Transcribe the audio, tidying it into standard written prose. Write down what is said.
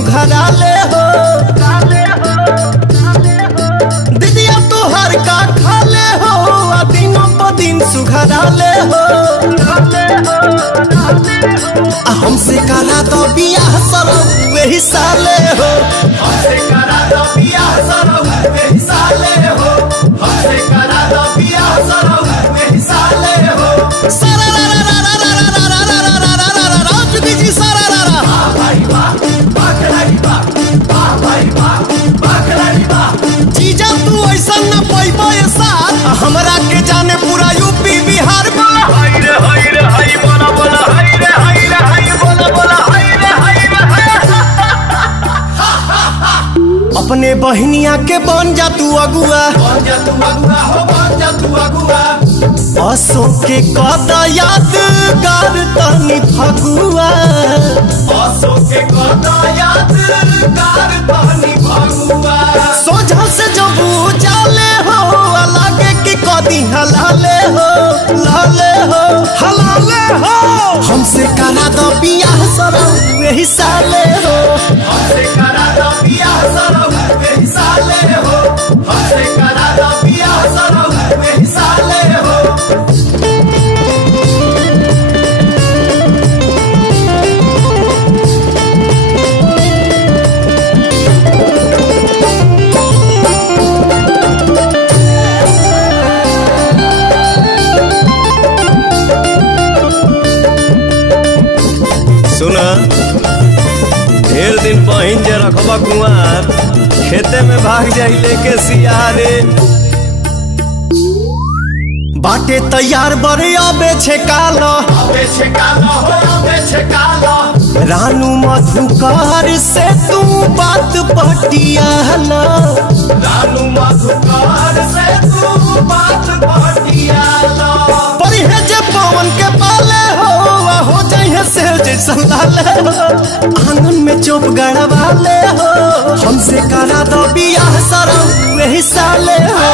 सुघरा ले हो। दीदिया तोहर का खा ले हो, दिनों प दिन सुघरा ले हो। हमसे करा दो बियाह सरऊ वही साले हो। हमसे करा दो बियाह सरऊ वही साले हो। हमसे करा दो बियाह सरऊ वही साले हो। सारा रा रा रा रा रा रा रा रा रा रा रा रा जुगी जी सारा रा रा। वाह भाई वाह, बाखलाई वाह, वाह भाई वाह, बाखलाई वाह। जीजा तू ऐसा न पैबो ये साथ, हमरा के जाने पूरा यूपी बिहार में। हाय रे हाय रे हाय बोला बोला हाय रे हाय रे हाय बोला बोला हाय रे हाय रे अपने बहनिया के बन जा तू अगुआ, बन जा तू अगुआ हो, बन जा तू अगुआ। असो के कदा यादगार तनी फगुआ, असो के कदा यादगार तनी फगुआ। सोझा से जब जाले हो लागे कि कदी हलाले हो, लाले हो हलाले हो। हमसे करा दो बियाह सरऊ वही साले हो। हमसे करा दो बियाह सरऊ वही साले हो। हमसे करा दो बियाह सरऊ वही साले हो। सुना ढेर दिन बहिन जे रखबा कुआर, खेते में भाग जाई लेके सियारे। बाटे तैयार बड़े अबे छे काला, अबे छे काला हो, अबे छे काला। रानू मधुकार से तू बात पटियाला, रानू मधुकार से तू बात पटियाला। परिहे जे पवन के पाले हो, हो जाइए से जैसा लाले हो। आंगन में चोप गड़वा ले हो। हमसे करा दो बियाह सरऊ वही साले हो।